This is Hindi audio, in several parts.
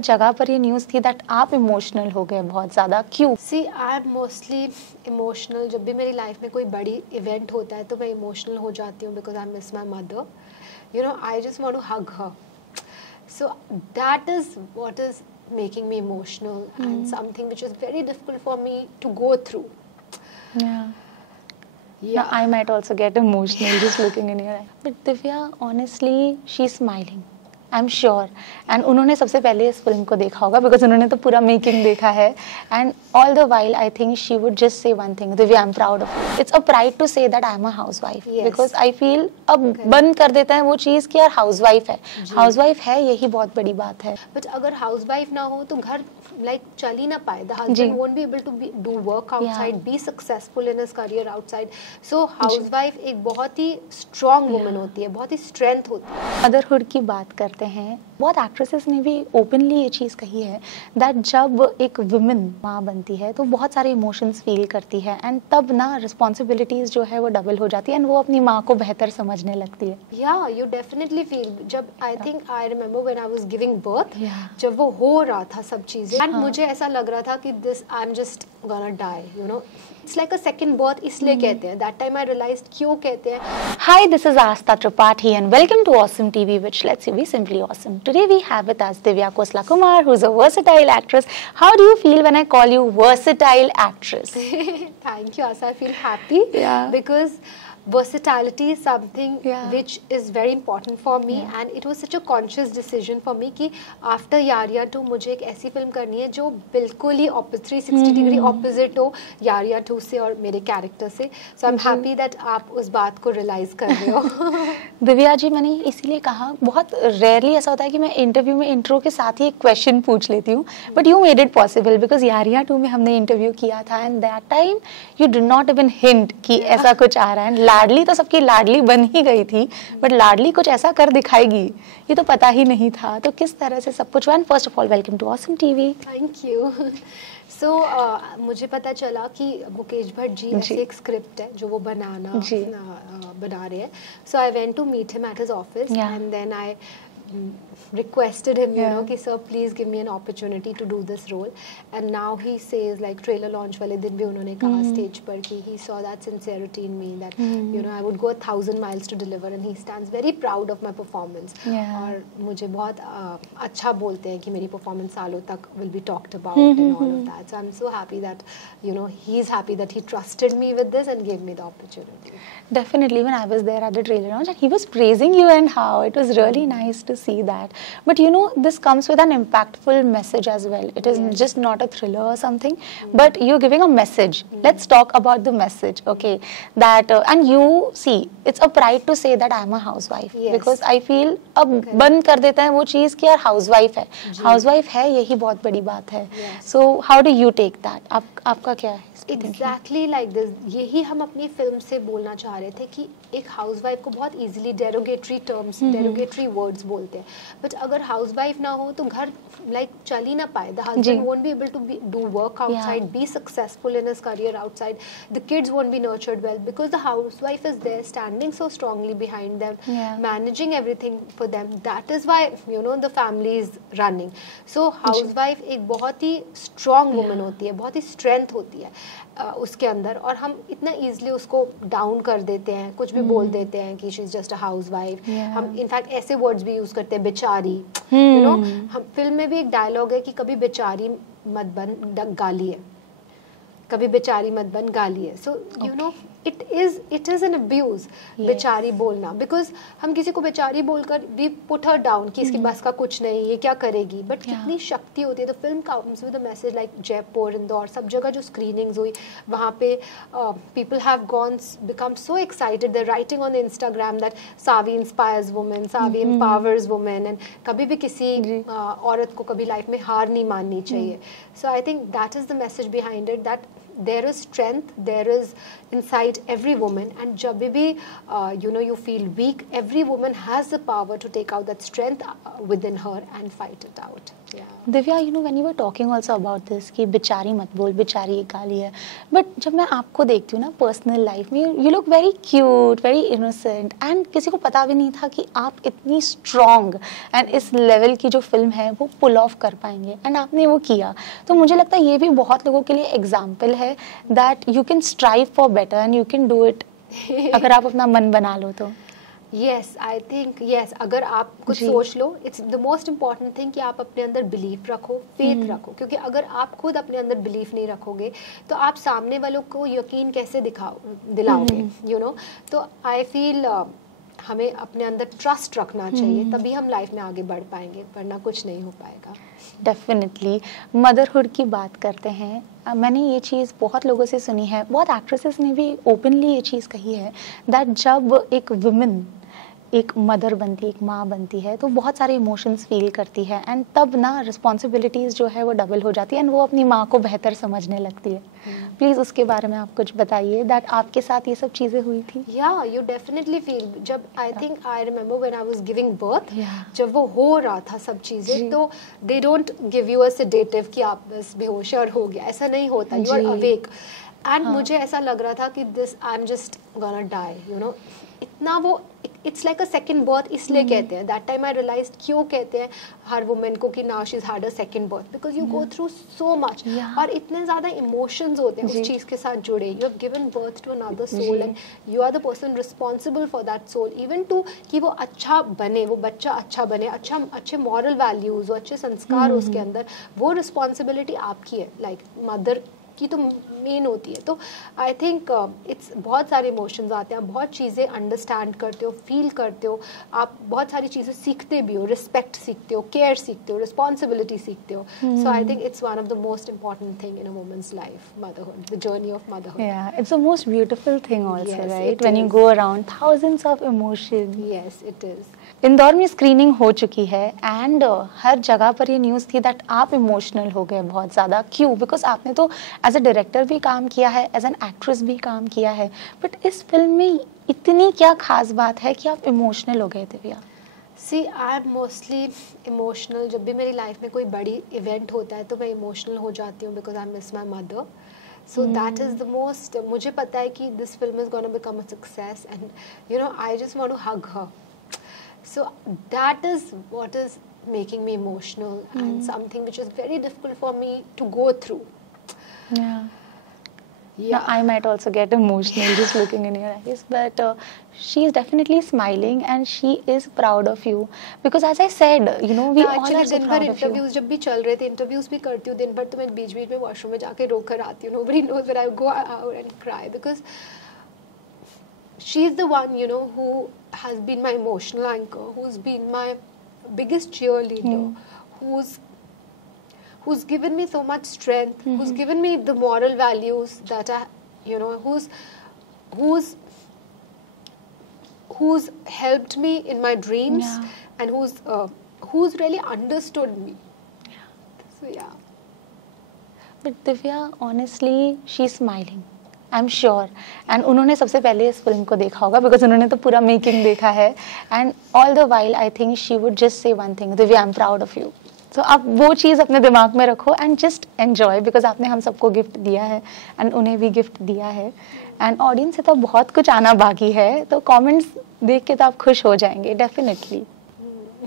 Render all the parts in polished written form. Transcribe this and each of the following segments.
जगह पर ये न्यूज़ थी दैट आप इमोशनल हो गए बहुत ज़्यादा, क्यों? सी आई एम मोस्टली इमोशनल। जब भी मेरी लाइफ में कोई बड़ी इवेंट होता है तो मैं इमोशनल हो जाती हूँ because I miss my mother, you know, I just want to hug her. So that is what is making me emotional and something which is very difficult for me to go through. Yeah. No, I might also get emotional just looking in your eye. But Divya, honestly, she's smiling. I am sure. And उन्होंने सबसे पहले इस फिल्म को देखा होगा बिकॉज उन्होंने तो पूरा मेकिंग देखा है. And all the while I think she would just say one thing, Divya I am proud of you. It's a pride to say that I am a housewife, because I feel अब बंद कर देता है वो चीज़ कि यार हाउस वाइफ है, हाउस वाइफ है, यही बहुत बड़ी बात है. बट अगर हाउस वाइफ ना हो तो घर लाइक चल ही ना पाए. The husband won't be able to do work outside, be successful in his career outside. So housewife एक बहुत ही स्ट्रॉन्ग वुमन होती है, बहुत ही स्ट्रेंथ होती है. मदरहुड की बात करते हैं, बहुत एक्ट्रेसेस ने भी ओपनली ये चीज़ कही है दैट जब एक वुमेन माँ बनती है तो बहुत सारे इमोशंस फील करती है एंड तब ना रिस्पॉन्सिबिलिटीज़ जो है वो डबल हो जाती है एंड वो अपनी माँ को बेहतर समझने लगती है. या यू डेफिनेटली फील. जब I think I remember when I was giving birth, जब वो हो रहा था सब चीज़ें एंड मुझे ऐसा लग रहा था कि this I am just gonna die, you know. It's like a second birth इसलिए कहते हैं. दैट टाइम आई रियलाइज्ड क्यों कहते हैं. Hi, this is Asta Tripathi and welcome to Awesome TV, which lets you be simply awesome. Today we have with us Divya Khosla Kumar, who's a versatile actress. How do you feel when I call you versatile actress? Thank you, Asa. I feel happy because versatility is something which is very important for me and it was such a conscious decision for me कि after यारिया 2 मुझे एक ऐसी फिल्म करनी है जो बिल्कुल ही 360 डिग्री ऑपोजिट हो यारिया 2 से और मेरे कैरेक्टर से. सो आई एम हैप्पी दैट आप उस बात को रियलाइज कर रहे हो. दिव्या जी, मैंने इसीलिए कहा, बहुत रेयरली ऐसा होता है कि मैं इंटरव्यू में इंट्रो के साथ ही एक क्वेश्चन पूछ लेती हूँ, but you made it possible because Yaariyan 2 में हमने इंटरव्यू किया था and that time you did not even hint कि ऐसा कुछ आ रहा है. लाडली तो सबकी लाडली बन ही गई थी, बट लाडली कुछ ऐसा कर दिखाएगी ये तो पता ही नहीं था. तो किस तरह से सब कुछ हुआ? First of all welcome to awesome TV. Thank you. So मुझे पता चला कि मुकेश भट्ट जी ऐसे एक स्क्रिप्ट है जो वो बना रहे हैं. So I went to meet him at his office and then I requested him, you know, कि sir please give me an opportunity to do this role. And now he says like trailer launch वाले दिन भी उन्होंने कहा stage पर कि he saw that sincerity in me that you know I would go 1,000 miles to deliver and he stands very proud of my performance. और मुझे बहुत अच्छा बोलते हैं कि मेरी performance सालों तक will be talked about and all of that. So I'm so happy that you know he's happy that he trusted me with this and gave me the opportunity. Definitely, when I was there at the trailer launch and he was praising you and how it was really nice to see that. But you know, this comes with an impactful message as well. It is just not a thriller or something, but you're giving a message. Let's talk about the message, okay? That and you see, it's a pride to say that I'm a housewife because I feel अब बंद कर देता है वो चीज़ कि यार हाउसवाइफ है, हाउसवाइफ है, यही बहुत बड़ी बात है. So how do you take that? आपका क्या है? Exactly like this. यही हम अपनी फिल्म से बोलना चाह रहे थे कि एक हाउसवाइफ को बहुत easily derogatory terms, derogatory words बोलते हैं, बट अगर हाउसवाइफ ना हो तो घर लाइक चल ही ना पाए. The husband won't be able to do work outside, be successful in his career outside. The kids won't be nurtured well because the housewife is there standing so strongly behind them, managing everything for them. That is why you know the family is running. So housewife एक बहुत ही स्ट्रॉन्ग वुमन होती है, बहुत ही स्ट्रेंथ होती है उसके अंदर, और हम इतना इजीली उसको डाउन कर देते हैं, कुछ भी बोल देते हैं कि she is just a housewife. हम इनफैक्ट ऐसे वर्ड्स भी यूज करते हैं, बेचारी. यू नो, हम फिल्म में भी एक डायलॉग है कि कभी बेचारी मत बन गाली है, कभी बेचारी मत बन गाली है. So you know it is an abuse बेचारी बोलना, बिकॉज हम किसी को बेचारी बोलकर भी पुट हर डाउन कि इसकी बस का कुछ नहीं, ये क्या करेगी. बट कितनी शक्ति होती है. The film comes with a message like Jaipur, Indore, सब जगह जो स्क्रीनिंग्स हुई वहाँ पे people have gone become so excited. They writing on Instagram that Savi inspires women, Savi empowers women, and कभी भी किसी औरत को कभी लाइफ में हार नहीं माननी चाहिए. So I think that is the message behind it, that there is strength, there is inside every woman, and जब भी you feel weak, every woman has the power to take out that strength within her and fight it out. Yeah. Divya, when you were talking also about this कि बेचारी मत बोल, बेचारी एक गाली है, बट जब मैं आपको देखती हूँ ना पर्सनल लाइफ में, you look very cute, very innocent, and किसी को पता भी नहीं था कि आप इतनी स्ट्रॉन्ग एंड इस लेवल की जो फिल्म है वो पुल ऑफ कर पाएंगे, एंड आपने वो किया. तो मुझे लगता है ये भी बहुत लोगों के लिए एग्जाम्पल है that you can strive for better and you can do it अगर आप अपना मन बना लो तो. Yes, I think yes. अगर आप कुछ सोच लो, it's the most important thing कि आप अपने अंदर belief रखो, faith रखो, क्योंकि अगर आप खुद अपने अंदर belief नहीं रखोगे तो आप सामने वालों को यकीन कैसे दिलाओगे, you know. तो I feel हमें अपने अंदर ट्रस्ट रखना चाहिए, तभी हम लाइफ में आगे बढ़ पाएंगे, वरना कुछ नहीं हो पाएगा. डेफिनेटली. मदरहुड की बात करते हैं, मैंने ये चीज़ बहुत लोगों से सुनी है, बहुत एक्ट्रेसेस ने भी ओपनली ये चीज़ कही है दैट जब एक वुमेन एक मदर बनती है, एक माँ बनती है, तो बहुत सारे इमोशंस फील करती है, एंड तब ना रिस्पॉन्सिबिलिटीज़ जो है वो डबल हो जाती है, एंड वो अपनी माँ को बेहतर समझने लगती है. प्लीज़ उसके बारे में आप कुछ बताइए दैट आपके साथ ये सब चीज़ें हुई थी. या यू डेफिनेटली फील, जब I think I remember when I was giving birth, जब वो हो रहा था सब चीज़ें, तो they don't give you a sedative कि आप बस बेहोश और हो गया, ऐसा नहीं होता. यू आर अवेक, एंड मुझे ऐसा लग रहा था कि this I am just gonna die, you know. इतना वो it's like a second birth इसलिए कहते हैं. दैट टाइम आई रियलाइज्ड क्यों कहते हैं हर वुमेन को कि now she is had a second birth, because you go through so much, और इतने ज़्यादा इमोशंस होते हैं उस चीज़ के साथ जुड़े. You have given birth to another soul and you are the person responsible for that soul, even to कि वो अच्छा बने, वो बच्चा अच्छा बने, अच्छे मॉरल वैल्यूज़ हो, अच्छे संस्कार हो उसके अंदर, वो रिस्पॉन्सिबिलिटी आपकी है. लाइक मदर की तो मेन होती है. तो आई थिंक इट्स बहुत सारे इमोशंस आते हैं, आप बहुत चीज़ें अंडरस्टैंड करते हो, फील करते हो, आप बहुत सारी चीज़ें सीखते भी हो, रिस्पेक्ट सीखते हो, केयर सीखते हो, रिस्पॉन्सिबिलिटी सीखते हो. So I think it's one of the most important thing in a woman's life, motherhood, the journey of motherhood. Yeah, it's the most beautiful thing also, right? When you go around thousands of emotions. Yes, it is. Indore में स्क्रीनिंग हो चुकी है, एंड हर जगह पर ये न्यूज़ थी दैट आप इमोशनल हो गए बहुत ज़्यादा. क्यों? बिकॉज आपने तो एज अ डायरेक्टर भी काम किया है, एज एन एक्ट्रेस भी काम किया है, बट इस फिल्म में इतनी क्या खास बात है कि आप इमोशनल हो गए थे भैया? सी आई एम मोस्टली इमोशनल. जब भी मेरी लाइफ में कोई बड़ी इवेंट होता है तो मैं इमोशनल हो जाती हूँ, because I miss my mother. So that is the most, मुझे पता है कि this film is going to become a success, and you know I just want to hug her. So that is what is making me emotional, and something which is very difficult for me to go through. Yeah. Now, I might also get emotional just looking in your eyes, but she is definitely smiling and she is proud of you, because as I said, we all are so proud of you. Interviews जब भी चल रहे थे, इंटरव्यूज भी करती हूँ दिन भर, तो मैं बीच बीच में वॉशरूम में जाके रो कर आती हूँ. Nobody knows where I go out and cry, because she is the one, who has been my emotional anchor, who's been my biggest cheerleader, who's given me so much strength, who's given me the moral values that who's helped me in my dreams, and who's really understood me. So yeah. But Divya, honestly, she's smiling. I'm sure. And उन्होंने सबसे पहले इस फिल्म को देखा होगा, because उन्होंने तो पूरा मेकिंग देखा है. And all the while, I think she would just say one thing, Divya, I'm proud of you. So आप वो चीज़ अपने दिमाग में रखो and just enjoy, because आपने हम सबको गिफ्ट दिया है and उन्हें भी गिफ्ट दिया है. And ऑडियंस से तो बहुत कुछ आना बाकी है, तो कमेंट्स देख के तो आप खुश हो जाएंगे definitely,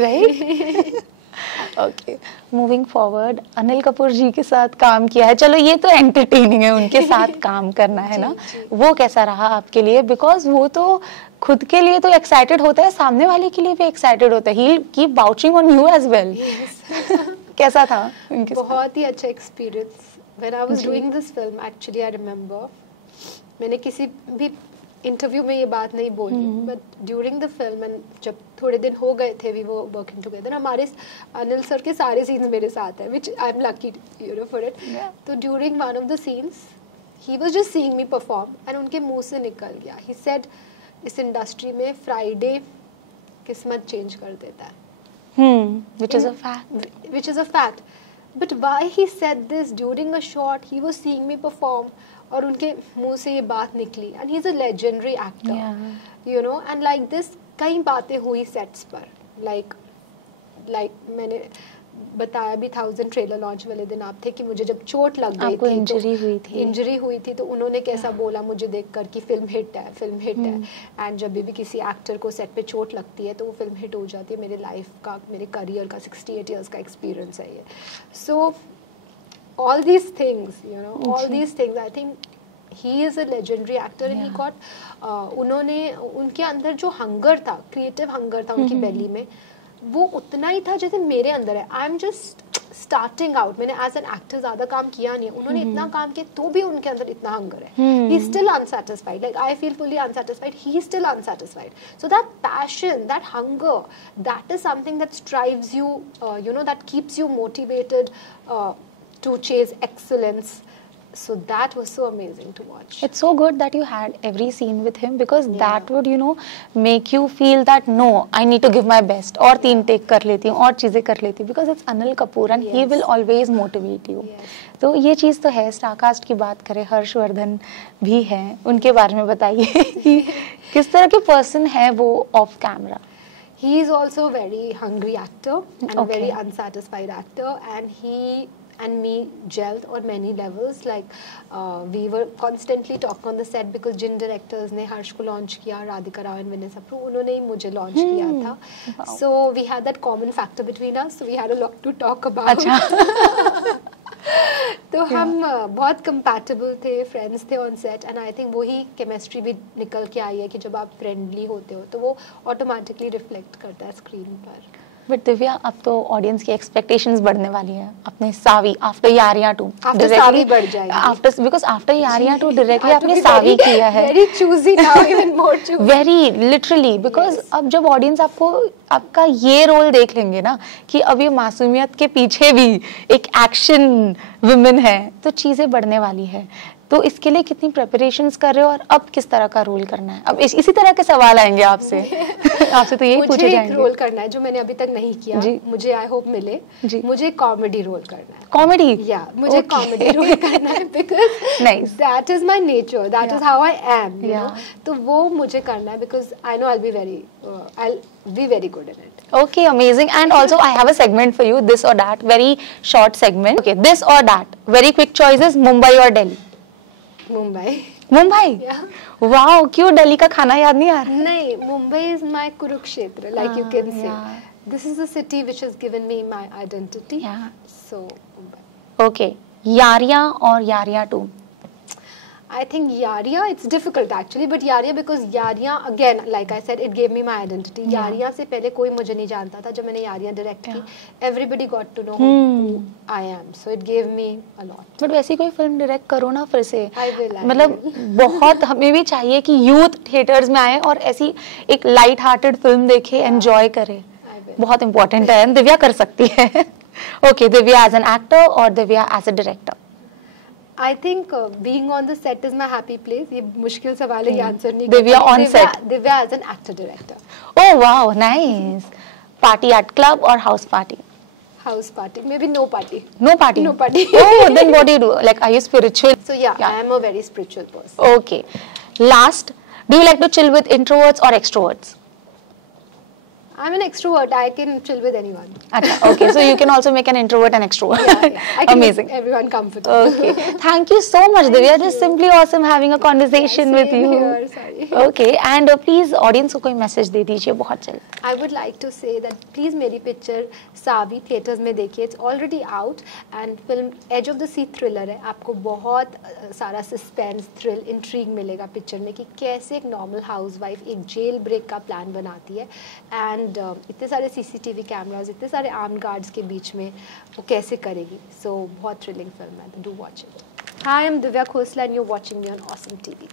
right? Okay, moving forward, Anil Kapoor ji के साथ काम किया है, चलो ये तो एंटरटेनिंग है, उनके साथ काम करना है ना, वो कैसा रहा आपके लिए? बिकॉज वो तो खुद के लिए तो एक्साइटेड होता है, सामने वाले के लिए भी एक्साइटेड होता है. He will keep vouching on you as well. कैसा था उनके साथ? बहुत ही अच्छा experience. When I was doing this film, actually I remember, मैंने किसी भी इंटरव्यू में ये बात नहीं बोली, but during the film, and जब थोड़े दिन हो गए थे वी वो वर्किंग टुगेदर, हमारे अनिल सर के सारे सीन्स मेरे साथ हैं, which I am lucky for it. तो during one of the scenes he was just seeing me perform, and उनके मुंह से निकल गया, ही सेड, इस इंडस्ट्री में फ्राइडे किस्मत चेंज कर देता है, which is a fact. Which is a fact. But why he said this during a shot, he was seeing me perform, और उनके मुंह से ये बात निकली, and he is a legendary actor, you know, and like this कई बातें हुई सेट्स पर, लाइक मैंने बताया भी था उस दिन ट्रेलर लॉन्च वाले दिन आप थे कि मुझे जब चोट लग गई थी, इंजरी हुई थी तो उन्होंने कैसा बोला मुझे देखकर कि फिल्म हिट है, फिल्म हिट है, एंड जब भी किसी एक्टर को सेट पे चोट लगती है तो वो फिल्म हिट हो जाती है। मेरे लाइफ का, मेरे करियर का 68 इयर्स का एक्सपीरियंस है ये। सो all these things, you know, all these things, I think he is a legendary actor, and he got उन्होंने, उनके अंदर जो हंगर था, क्रिएटिव हंगर था उनकी बेली में, वो उतना ही था जैसे मेरे अंदर है। आई एम जस्ट स्टार्टिंग आउट, मैंने एज एन एक्टर ज्यादा काम किया नहीं, उन्होंने इतना काम किया तो भी उनके अंदर इतना हंगर है। He still unsatisfied, like I feel fully unsatisfied, he still unsatisfied. So that passion, that hunger, that is something that strives you, you know, that keeps you motivated to chase excellence. So that was so amazing to watch. It's so good that you had every scene with him, because that would, you know, make you feel that no, I need to give my best, और 3 take कर लेती हूँ और चीज़ें कर लेती हूँ, because it's Anil Kapoor and he will always motivate you. तो ये चीज़ तो है। स्टारकास्ट की बात करें, हर्षवर्धन भी हैं, उनके बारे में बताइए कि किस तरह के पर्सन है वो of camera? He is also a very hungry actor and a very unsatisfied actor, and he and me gelled on many levels. Like we were constantly talking on the set, because जिन directors ने हर्ष को launch किया, राधिका राव and विनय सप्रू, उन्होंने ही मुझे launch किया था। So we had that common factor between us, so we had a lot to talk about. तो हम बहुत compatible थे, friends थे on set, and I think वही chemistry भी निकल के आई है कि जब आप friendly होते हो तो वो automatically reflect करता है screen पर। बट दिव्या, अब तो ऑडियंस की एक्सपेक्टेशंस बढ़ने वाली है अपने सावी आफ्टर यारियां 2 आफ्टर सावी बढ़ जाएगी, after, because after Yaariyan 2 directly आपने सावी किया है। Very choosy now, even more choosy, very literally, because अब जब ऑडियंस आपको आपका ये रोल देख लेंगे ना कि अब ये मासूमियत के पीछे भी एक एक्शन वुमेन है, तो चीजें बढ़ने वाली है। तो इसके लिए कितनी प्रिपरेशंस कर रहे हो, और अब किस तरह का रोल करना है? अब इसी तरह के सवाल आएंगे आपसे आपसे तो यही पूछे जाएंगे। मुझे एक रोल करना है जो मैंने अभी तक नहीं किया, मुझे आई होप मिले। मुझे कॉमेडी रोल करना है। कॉमेडी? या मुझे कॉमेडी रोल करना है, because that is my nature, that is how I am, you know. तो वो मुझे करना है, because I know I will be very good in it. Okay, amazing. And also I have a segment for you, this or that, very short segment. Okay, this or that, very quick choices, Mumbai or Delhi? Mumbai? Yeah. Wow, क्यों दिल्ली का खाना याद नहीं आ रहा? नहीं, Mumbai is my Kurukshetra, like you can say. This is the city which has given me my identity. Yeah. So Mumbai. Okay, Yaariyan और Yaariyan 2? I think Yariya, it's difficult actually, but Yariya, because Yariya, again, like I said, it gave me my identity. Yariya से पहले कोई मुझे नहीं जानता था, जब मैंने Yariya direct की, everybody got to know who I am, so it gave me a lot. But वैसी कोई फिल्म डायरेक्ट करो ना फिर से। I will. मतलब बहुत हमें भी चाहिए कि यूथ थिएटर्स में आए और ऐसी एक लाइट हार्टेड फिल्म देखे, एंजॉय करे, बहुत इंपॉर्टेंट है, दिव्या कर सकती है। Okay, Divya as an actor और Divya as a director? I think being on the set is my happy place. ये मुश्किल सवाल है, ये आंसर नहीं। Divya on set? Divya as an actor director. Oh wow, nice. Party at club or house party? House party, maybe no party. No party? No party. Oh, then what do you do? Like, are you spiritual? So yeah, I am a very spiritual person. Okay. Last, do you like to chill with introverts or extroverts? I'm an extrovert. I can chill with anyone. Okay, so you can also make an introvert and extrovert. Yeah. I can Amazing. make everyone comfortable. Okay. Thank you so much, Divya. It is simply awesome having a conversation with you. Here, sorry. Okay, and please audience को कोई message दे दीजिए बहुत जल्द. I would like to say that please मेरी picture सावी theaters में देखिए. It's already out and film Edge of the Sea thriller है. आपको बहुत सारा suspense, thrill, intrigue मिलेगा picture में कि कैसे एक normal housewife एक jail break का plan बनाती है and इतने सारे CCTV कैमरास, इतने सारे आर्म्ड गार्ड्स के बीच में वो कैसे करेगी. So बहुत थ्रिलिंग फिल्म है, do watch it. Hi, I'm Divya Khosla and you're watching me on Awesome TV.